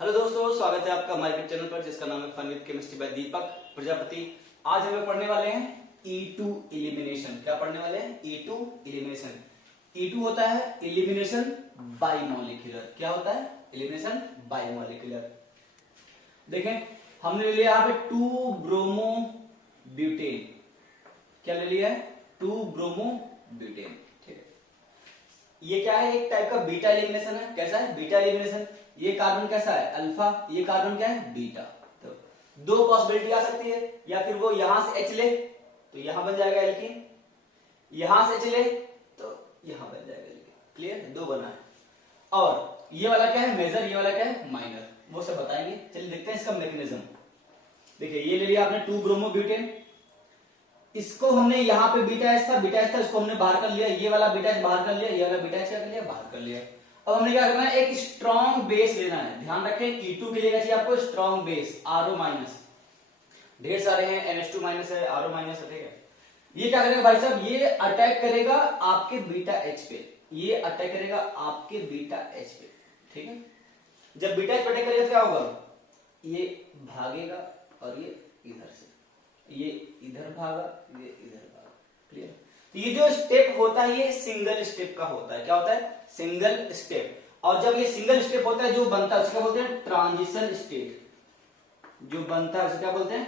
Hello दोस्तों, स्वागत है आपका हमारे चैनल पर जिसका नाम है फन विद केमिस्ट्री बाय दीपक प्रजापति। आज हमें पढ़ने वाले हैं E2 एलिमिनेशन। क्या पढ़ने वाले हैं? E2 elimination. E2 होता है एलिमिनेशन बाय मॉलिक्यूलर। क्या होता है? Elimination by molecular. देखें, हमने ले लिया यहाँ पे 2 ब्रोमो ब्यूटेन। क्या ले लिया है? 2 ब्रोमो ब्यूटेन। ठीक है, ये क्या है? एक टाइप का बीटा एलिमिनेशन है। कैसा है? Beta elimination. ये कार्बन कैसा है? अल्फा। ये कार्बन क्या है? बीटा। तो दो पॉसिबिलिटी आ सकती है, या फिर वो यहां से H ले तो यहां बन जाएगा एल्कीन, यहां से H ले तो यहां बन जाएगा एल्कीन। क्लियर? दो बना है। और ये वाला क्या है? मेजर। ये वाला क्या है? माइनर। वो सब बताएंगे। चलिए देखते हैं इसका मैकेनिज्म। देखिए, ये ले लिया आपने 2 ब्रोमो ब्यूटेन। इसको हमने यहाँ पे बीटा एच था, इसको हमने बाहर कर लिया। ये वाला बीटा एच बाहर कर लिया, ये वाला बीटा एच क्या कर लिया? बाहर कर लिया। अब हमने क्या करना है? एक स्ट्रॉन्ग बेस लेना है। ध्यान रखें, E2 के लिए चाहिए आपको स्ट्रॉन्ग बेस, RO माइनस। ढेर सारे हैं, NH2 माइनस है, RO माइनस है। ठीक है, ये क्या करेगा भाई साहब? ये अटैक करेगा आपके बीटा एच पे। ये अटैक करेगा आपके बीटा एच पे। ठीक है, जब बीटा एच पे अटैक करेगा तो क्या होगा? ये भागेगा और ये इधर से, ये इधर भागा, ये इधर भागा। क्लियर? तो ये जो स्टेप होता है ये सिंगल स्टेप का होता है। क्या होता है? Single step. और जब ये सिंगल स्टेप होता है, जो बनता है उसे क्या बोलते हैं? Transition state. जो बनता है उसे क्या बोलते हैं?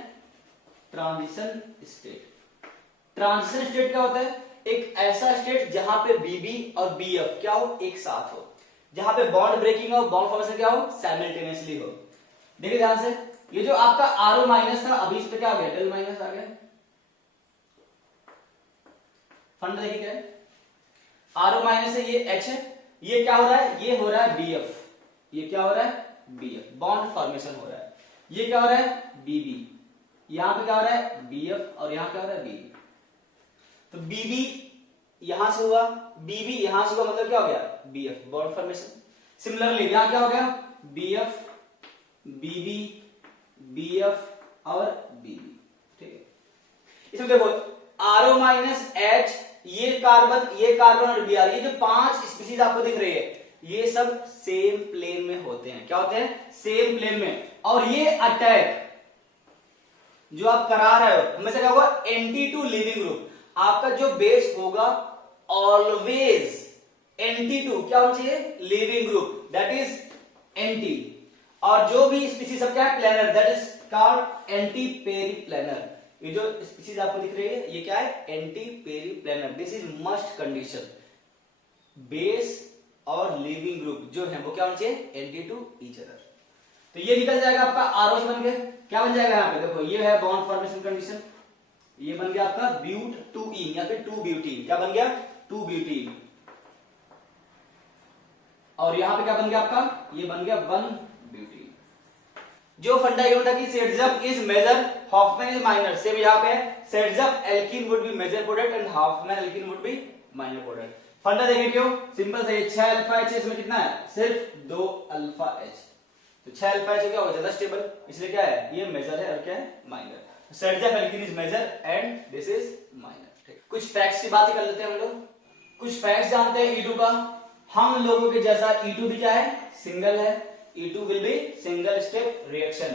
Transition state. ट्रांजिशन स्टेट क्या होता है? एक ऐसा स्टेट जहां पे बीबी और बीएफ क्या हो? एक साथ हो, जहां पे बॉन्ड ब्रेकिंग हो, बॉन्ड फॉर्मेशन क्या हो? साइमल्टेनियसली हो। देखिए ध्यान से, ये जो आपका RO माइनस था, अभी इस पे क्या आ गया? डेल माइनस आ गया। फंड देखिए क्या है? RO माइनस है, ये H है। ये क्या हो रहा है? ये हो रहा है BF। ये क्या हो रहा है? BF, बॉन्ड फॉर्मेशन हो रहा है। ये क्या हो रहा है? BB। यहां पे क्या हो रहा है? BF। और यहां क्या हो रहा है? BB। तो BB यहां से हुआ, BB यहां से हुआ, मतलब क्या हो गया? BF, bond formation. सिमिलरली यहां क्या हो गया? BF, BB, BF और BB। ठीक है, इसमें देखो RO माइनस H, ये कार्बन और Br, ये जो 5 स्पीशीज आपको दिख रही है, ये सब सेम प्लेन में होते हैं। क्या होते हैं? सेम प्लेन में। और ये अटैक जो आप करा रहे हो, हमेशा क्या होगा? Anti to leaving group. आपका जो बेस होगा ऑलवेज एंटी टू क्या होना चाहिए? Living group, that is anti. और जो भी स्पीशीज सब क्या है? Planar, that is called anti periplanar. ये जो स्पीशीज आपको दिख रही है, ये क्या है? Anti periplanar. This is must condition. Base और लिविंग ग्रुप जो है वो क्या होना चाहिए? Anti to each other. तो ये निकल जाएगा आपका RO बन गया। क्या बन जाएगा यहाँ पे? देखो, ये है बॉन्ड फॉर्मेशन कंडीशन। ये बन गया आपका ब्यूट 2E या फिर 2 ब्यूटीन। क्या बन गया? 2 ब्यूटीन। और यहां पे क्या बन गया आपका? ये बन गया 1 ब्यूटीन। जो फंडा ये होता है कि Saytzeff is major, Hofmann is minor. Same यहां पे Saytzeff alkene would be major product and Hofmann alkene would be minor product. Funda देखिए क्यों? सिंपल से 6 अल्फा H, इसमें कितना है? सिर्फ 2 अल्फा H। तो 6 अल्फा H क्या होगा? ज्यादा स्टेबल, इसलिए क्या है? ये मेजर है और क्या है? Minor. Saytzeff alkene is major and this is minor. कुछ फैक्ट्स की बात कर लेते हैं हम लोग। कुछ फैक्ट्स जानते हैं E2 का। हम लोगों के जैसा E2 भी क्या है? सिंगल है। E2 will be single step reaction.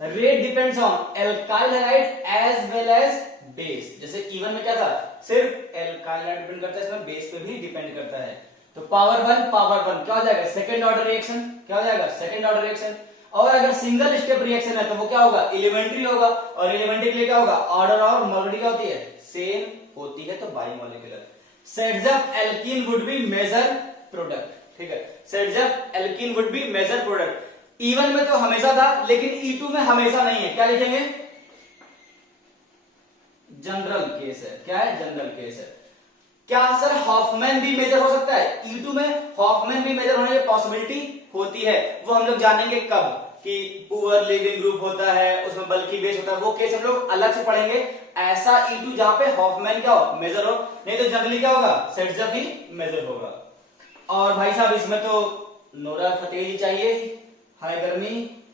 Rate depends on alkyl halide as well as base. जैसे E1 में क्या था? सिर्फ alkyl halide डिपेंड करता है, इसमें बेस पे भी डिपेंड करता है। तो पावर वन क्या हो जाएगा? Second order reaction. क्या हो जाएगा? Second order reaction. और अगर सिंगल स्टेप रिएक्शन है तो वो क्या होगा? एलिमेंट्री होगा। और एलिमेंट्री के लिए क्या होगा? ऑर्डर और मोलरिटी क्या होती है? सेम होती है, तो bimolecular. Saytzeff alkene would be major product. ठीक है, Saytzeff alkene would be major product. E1 में तो हमेशा था, लेकिन E2 में हमेशा नहीं है। क्या लिखेंगे? जनरल केस है। क्या है? जनरल केस है। क्या सर हॉफमैन भी मेजर हो सकता है? E2 में हॉफमैन भी मेजर होने की पॉसिबिलिटी होती है। वो हम लोग जानेंगे कब, कि पुअर लिविंग ग्रुप होता है, उसमें बल्कि बेस होता है, वो केस हम लोग अलग से पढ़ेंगे। ऐसा E2 जहां पे हॉफमैन क्या हो? मेजर हो। नहीं तो जनरली क्या होगा? सेट्सअप ही मेजर होगा। और भाई साहब इसमें तो नोरा फतेह ही चाहिए। हाई गर्मी,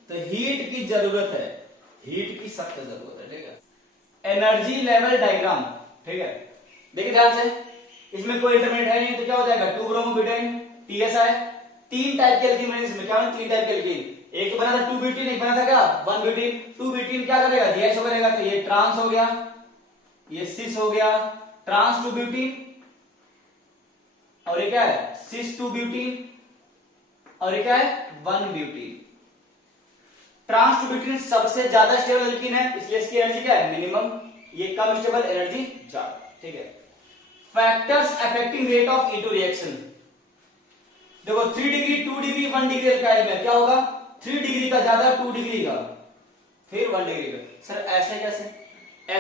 तो हीट की जरूरत है, हीट की सख्त जरूरत है। ठीक है, एनर्जी लेवल डायग्राम। ठीक है, देखिए ध्यान से, इसमें कोई इंटरमीडिएट है नहीं, तो क्या हो जाएगा? 2 ब्रोमो ब्यूटेन TSI, तीन टाइप के एल्कीन बने इसमें, क्या बने? तीन टाइप के एल्कीन। एक बना था 2 ब्यूटीन, एक बना था क्या? 1 ब्यूटीन। 2 ब्यूटीन क्या करेगा? डीएच करेगा, तो ये ट्रांस हो गया, ये सिस हो गया, ट्रांस 2 ब्यूटीन, और ये क्या है? सिस 2 ब्यूटीन, और ये क्या है? 1 ब्यूटीन। ट्रांस 2 ब्यूटीन सबसे ज्यादा स्टेबल एल्कीन है, इसलिए इसकी एनर्जी क्या है? मिनिमम। ये कम स्टेबल, एनर्जी ज्यादा। ठीक है। Factors affecting rate of E2 reaction. देखो 3 डिग्री, 2 डिग्री, 1 डिग्री अल्काइल में क्या होगा? 3 डिग्री का ज्यादा, 2 डिग्री का, फिर 1 डिग्री का। सर ऐसे कैसे?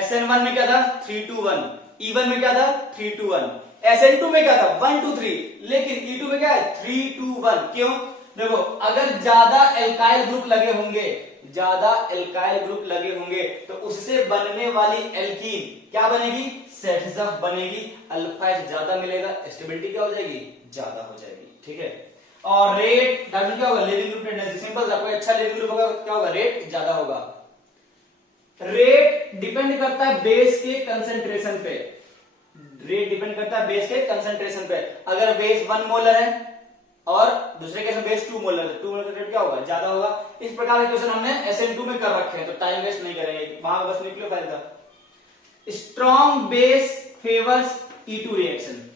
SN1 में क्या था? 3 to 1। E1 में क्या था? 3 to 1। SN2 में क्या था? 1 to 3। लेकिन E2 में क्या है? 3 to 1। क्यों? देखो अगर ज्यादा एल्काइल ग्रुप लगे होंगे, ज्यादा एल्काइल ग्रुप लगे होंगे, तो उससे बनने वाली एल्कीन क्या बनेगी? सेट्सअप बनेगी, अल्फाइड ज्यादा मिलेगा, स्टेबिलिटी क्या हो जाएगी? ज्यादा हो जाएगी। ठीक है। और रेट क्या होगा? Leaving group tendency. सिंपल सा, कोई अच्छा लिविंग ग्रुप होगा क्या होगा? रेट ज्यादा होगा। रेट डिपेंड करता है बेस के कंसेंट्रेशन पे। रेट डिपेंड करता है बेस के कंसेंट्रेशन पे। अगर बेस 1 मोलर है और दूसरे केस में बेस 2 मोलर है, 2 मोलर का रेट क्या होगा? ज्यादा होगा। इस प्रकार के क्वेश्चन हमने SN2 में कर रखे हैं, तो टाइम वेस्ट नहीं करेंगे, वहां बस न्यूक्लियोफाइल का। Strong base favours E2 reaction.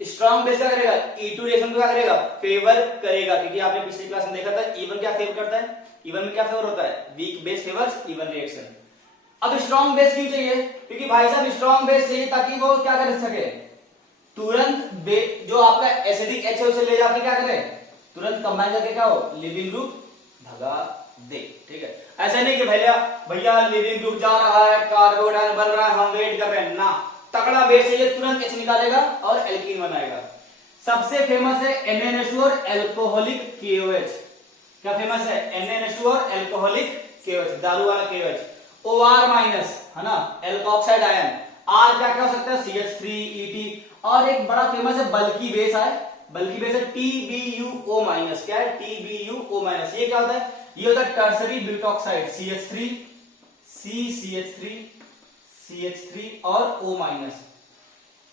Strong base क्या करेगा? E2 रिएक्शन को क्या करेगा? फेवर करेगा, क्योंकि आपने पिछली क्लास में देखा था E1 क्या फेवर करता है? E1 में क्या फेवर होता है? Weak base favours E1 reaction. अब स्ट्रॉन्ग बेस क्यों चाहिए? क्योंकि भाई साहब स्ट्रॉन्ग बेस चाहिए ताकि वो क्या कर सके? तुरंत जो आपका एसिडिक H है उसे ले जाके क्या करे? तुरंत कंबाइन करके क्या हो? लिविंग ग्रुप भगा दे। ठीक है। ऐसा नहीं कि भैया लिविंग ग्रुप जा रहा है, कार्बोडाइन बन रहा है, हम वेट कर रहे हैं ना, तगड़ा बेस चाहिए, तुरंत H निकालेगा और एल्कीन बनाएगा। सबसे फेमस है NaNH2 और एल्कोहलिक KOH। क्या फेमस है? NaNH2 और एल्कोहलिक KOH, दारू वाला KOH। OR माइनस है ना, एल्कोऑक्साइड आयन। R क्या क्या हो सकता है? CH3ET। और एक बड़ा फेमस है बल्कि बेस है, बल्कि बेस है TBuO माइनस। क्या है? TBuO minus. ये क्या होता है? ये होता है टर्सरी ब्यूटॉक्साइड, CH3, CH3 और O minus.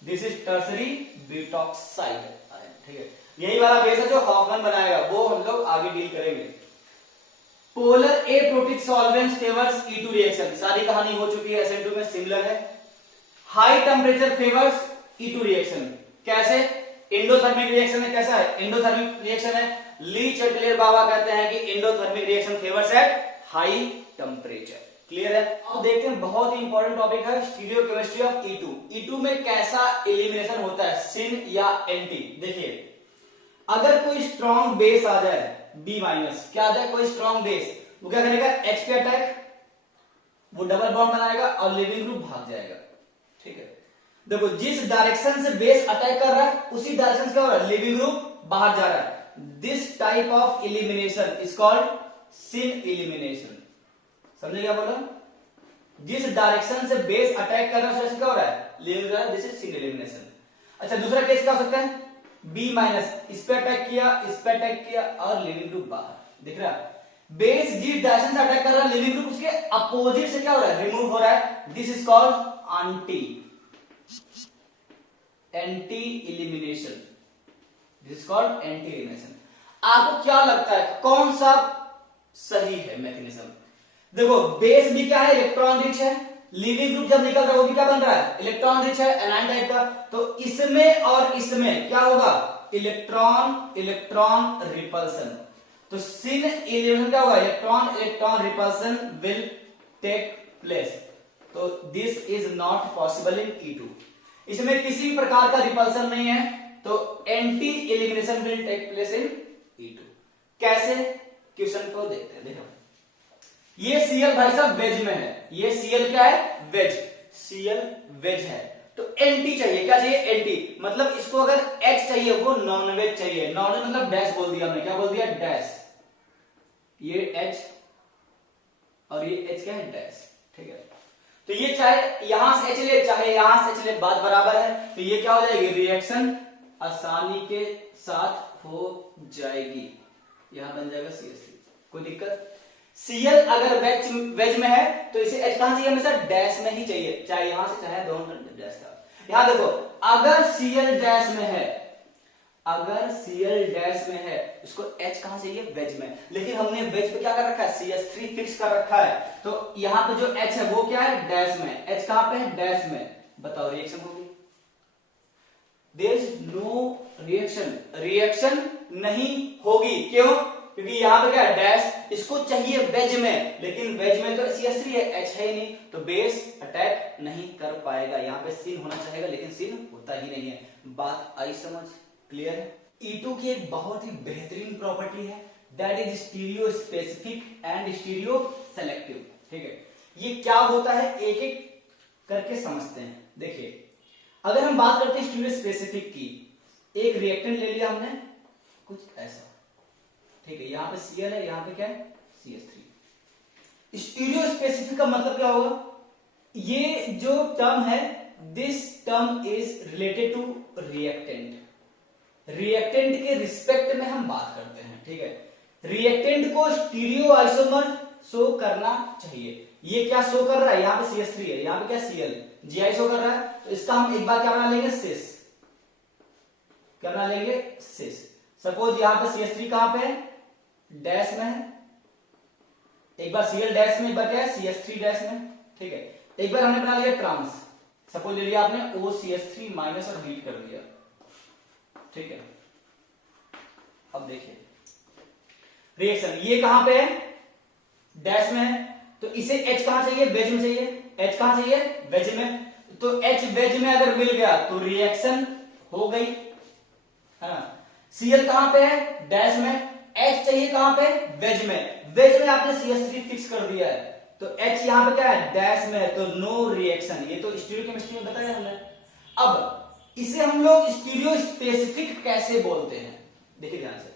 This is tertiary butoxide. ठीक है। यही वाला बेस है जो हॉफमैन बनाएगा, वो हम लोग आगे डील करेंगे। Polar aprotic solvent favours E2 reaction. सारी कहानी हो चुकी है, SN2 में सिमिलर है। High temperature favours E2 reaction. कैसे? एंडोथर्मिक रिएक्शन है। कैसा है? एंडोथर्मिक रिएक्शन है। ली चैटलियर बाबा कहते हैं कि endothermic reaction favours at high temperature. Clear है? अब देखते हैं, बहुत ही इंपॉर्टेंट टॉपिक है स्टीरियोकेमिस्ट्री ऑफ E2। E2 में कैसा एलिमिनेशन होता है, सिन या एंटी। देखिए अगर कोई स्ट्रॉन्ग बेस आ जाए B माइनस, क्या आ जाए? कोई स्ट्रॉन्ग बेस, वो क्या करेगा? H पे अटैक, वो डबल बॉन्ड बनाएगा और लिविंग ग्रुप भाग जाएगा। ठीक है। देखो जिस डायरेक्शन से बेस अटैक कर रहा है उसी डायरेक्शन से क्या हो रहा है? लिविंग ग्रुप बाहर जा रहा है। This type of elimination is called syn elimination. समझे क्या बोला? जिस डायरेक्शन से बेस अटैक कर रहा है उससे क्या हो रहा है? Leaving group, this is syn elimination. अच्छा दूसरा केस क्या हो सकता है? B माइनस, इस पे अटैक किया, इस पे अटैक किया और लिविंग ग्रुप बाहर। दिख रहा है? बेस जिस डायरेक्शन से अटैक कर रहा है लिविंग ग्रुप उसके अपोजिट से क्या हो रहा है? रिमूव हो रहा है। This is called anti elimination. This is called anti elimination. आपको क्या लगता है कौन सा सही है मैकेनिज्म? देखो बेस भी क्या है? इलेक्ट्रॉन रिच है। लिविंग ग्रुप जब निकल रहा है वो भी क्या बन रहा है? इलेक्ट्रॉन रिच है, एनायन टाइप का। तो इसमें और इसमें क्या होगा? Electron electron repulsion. तो सिन एलिमिनेशन क्या होगा? Electron electron repulsion will take place. तो this is not possible in E2। इसमें किसी भी प्रकार का रिपल्सन नहीं है, तो anti elimination will take place in E2। कैसे? क्वेश्चन को देखते हैं। देखो ये Cl भाई साहब वेज में है, ये Cl क्या है? वेज। Cl वेज है तो एंटी चाहिए। क्या चाहिए? एंटी। मतलब इसको अगर H चाहिए वो नॉन वेज चाहिए। नॉन वेज मतलब डैश बोल दिया हमने। क्या बोल दिया? डैश। ये H और ये H क्या है? डैश। ठीक है। तो ये चाहे यहां से H ले चाहे यहां से H ले, बात बराबर है। तो ये क्या हो जाएगी? रिएक्शन आसानी के साथ हो जाएगी। यहां बन जाएगा CH3। कोई दिक्कत? Cl अगर वेज में है तो इसे H कहां चाहिए? हमेशा डैश में ही चाहिए, चाहे यहां से चाहे दोनों डैश का। यहां देखो अगर Cl डैश में है अगर Cl डैश में है उसको H कहां चाहिए, वेज में, लेकिन हमने वेज पे क्या कर रखा है, CH3 फिक्स कर रखा है, तो यहां पे जो H है वो क्या है, डैश में, H कहां पे है, डैश में, बताओ रिएक्शन होगी, there is no reaction, reaction नहीं होगी, क्यों, क्योंकि यहां पे क्या है, डैश, इसको चाहिए वेज में, लेकिन वेज में तो CH3 है, H है ही नहीं, तो बेस अटैक नहीं कर पाएगा, यहां पे सीन होना चाहेगा लेकिन सीन होता ही नहीं है। बात आई समझ, क्लियर है। E2 की एक बहुत ही बेहतरीन प्रॉपर्टी है, that is stereo specific and stereo selective, ठीक है। ये क्या होता है एक एक करके समझते हैं। देखिए अगर हम बात करते हैं स्टीरियो स्पेसिफिक की, एक रिएक्टेंट ले लिया हमने कुछ ऐसा, ठीक है, यहां पे Cl है, यहां पे क्या है, CH3। स्टीरियो स्पेसिफिक का मतलब क्या होगा, ये जो टर्म है, this term is related to reactant, reactant के रिस्पेक्ट में हम बात करते हैं, ठीक है। रिएक्टेंट को स्टीरियो आइसोमर शो करना चाहिए, ये क्या शो कर रहा है, यहाँ पे CH3 है, यहाँ पे क्या Cl, Gi शो कर रहा है, तो इसका हम एक बार क्या बना लेंगे, सिस, क्या बना लेंगे, सिस। सपोज यहाँ पे CH3 कहां पे है, डैश में है, एक बार Cl डैश में, एक बार क्या है, CH3 डैश में, ठीक है। एक बार हमने बना लिया ट्रांस, सपोज ले लिया आपने OCH3 माइनस और डिलीट कर दिया, ठीक है। अब देखिए रिएक्शन ये कहां पे है, डैश में है, तो इसे H कहां चाहिए, वेज में चाहिए, H कहां चाहिए, वेज में, तो H वेज में अगर मिल गया तो रिएक्शन हो गई, है ना। Cl कहां पे है, डैश में, H चाहिए कहां पे, वेज में, वेज में आपने CH3 फिक्स कर दिया है, तो H यहां पे क्या है, डैश में है, तो नो रिएक्शन, ये तो स्टीरियोकेमिस्ट्री में बताया हमने। अब इसे हम लोग स्टीरियो स्पेसिफिक कैसे बोलते हैं, देखिए ध्यान से।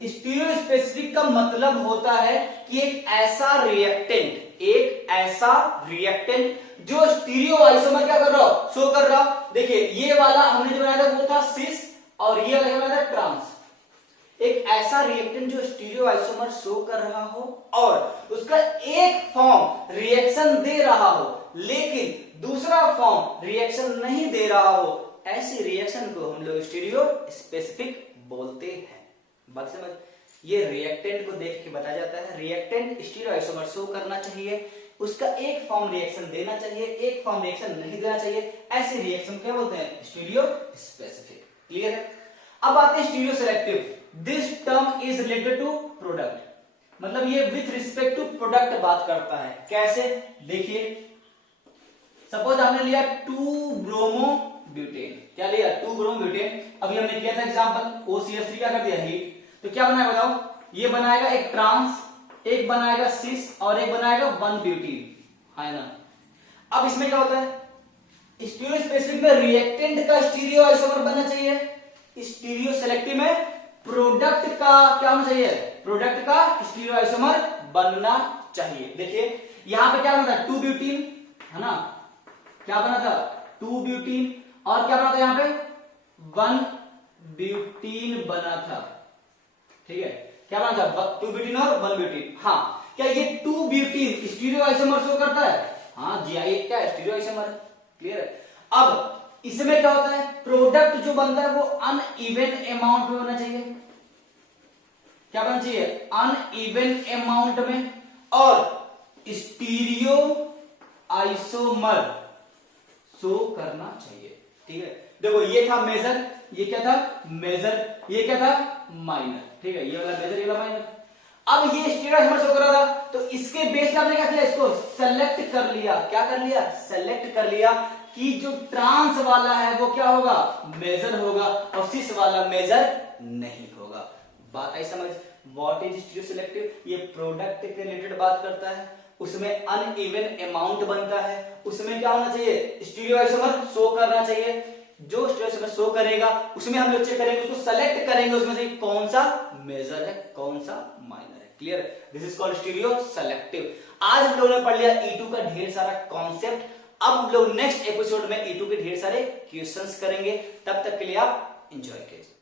स्टीरियो स्पेसिफिक का मतलब होता है कि एक ऐसा रिएक्टेंट, एक ऐसा रिएक्टेंट जो स्टीरियो आइसोमर क्या कर रहा हो, शो कर रहा हो। देखिए ये वाला हमने जो बनाया था वो था सिस, और ये वाला बनाया था ट्रांस। एक ऐसा रिएक्टेंट जो स्टीरियो आइसोमर शो कर रहा हो और उसका एक फॉर्म रिएक्शन दे रहा हो लेकिन दूसरा फॉर्म रिएक्शन नहीं दे रहा हो, ऐसी रिएक्शन को हम लोग स्टीरियो स्पेसिफिक बोलते हैं। बात समझ, ये रिएक्टेंट को देख के बताया जाता है, रिएक्टेंट स्टीरियो आइसोमर शो करना चाहिए, उसका एक फॉर्म रिएक्शन देना चाहिए, एक फॉर्म रिएक्शन नहीं देना चाहिए, ऐसी रिएक्शन क्या बोलते हैं, स्टीरियो स्पेसिफिक, क्लियर है। अब आते हैं stereo selective, this term is related to product, मतलब ये विथ रिस्पेक्ट टू प्रोडक्ट बात करता है, कैसे, देखिए सपोज हमने लिया 2-ब्रोमोब्यूटेन, क्या लिया, 2-ब्रोमोब्यूटेन, अभी हमने किया था एग्जांपल OCH3 क्या कर दिया, हीट, तो क्या बनाया बताओ, ये बनाएगा एक ट्रांस, एक बनाएगा सिस और एक बनाएगा 1-ब्यूटीन, है ना। अब इसमें क्या होता है, स्टीरियो स्पेसिफिक में रिएक्टेंट का स्टीरियो आइसोमर बनना चाहिए, स्टीरियो सेलेक्टिव में प्रोडक्ट का क्या होना चाहिए, प्रोडक्ट का स्टीरियो आइसोमर बनना चाहिए। देखिए यहां पे क्या बना था, 2-ब्यूटीन, है ना, क्या बना था, 2-ब्यूटीन, और क्या बना था यहाँ पे 1-ब्यूटीन बना था, ठीक है, क्या बना था 2-ब्यूटीन और 1-ब्यूटीन। हाँ, क्या ये 2-ब्यूटीन स्टीरियो आइसोमर शो करता है, हाँ जी, ये क्या है, स्टीरियो आइसोमर, क्लियर है। अब इसमें क्या होता है, प्रोडक्ट जो बनता है वो अनइवन अमाउंट में होना चाहिए, क्या बनना चाहिए, अनइवन अमाउंट में, और स्टीरियो आइसोमर शो करना चाहिए, ठीक है। देखो ये था मेजर, ये क्या था मेजर, ये क्या था माइनर, ठीक है, ये वाला मेजर, ये वाला माइनर। अब ये स्टीरियो आइसोमर शो कर रहा था, तो इसके बेस पे आपने क्या किया, इसको सेलेक्ट कर लिया, क्या कर लिया, सेलेक्ट कर लिया कि जो ट्रांस वाला है वो क्या होगा, मेजर होगा, और सिस वाला मेजर नहीं होगा। बात आई समझ, व्हाट इज स्टीरियो सेलेक्टिव, ये प्रोडक्ट के रिलेटेड बात करता है, उसमें अनइवन अमाउंट बनता है, उसमें क्या होना चाहिए, स्टीरियो आइसोमर शो करना चाहिए, जो स्टीरियो आइसोमर शो करेगा उसमें हम लोग चेक करेंगे, उसको सेलेक्ट करेंगे, उसमें से कौन सा मेजर है कौन सा माइनर है, clear, this is called stereo selective. आज हम लोगों ने पढ़ लिया E2 का ढेर सारा कॉन्सेप्ट, अब हम लोग नेक्स्ट एपिसोड में E2 के ढेर सारे क्वेश्चंस करेंगे, तब तक के लिए आप एंजॉय कीजिए।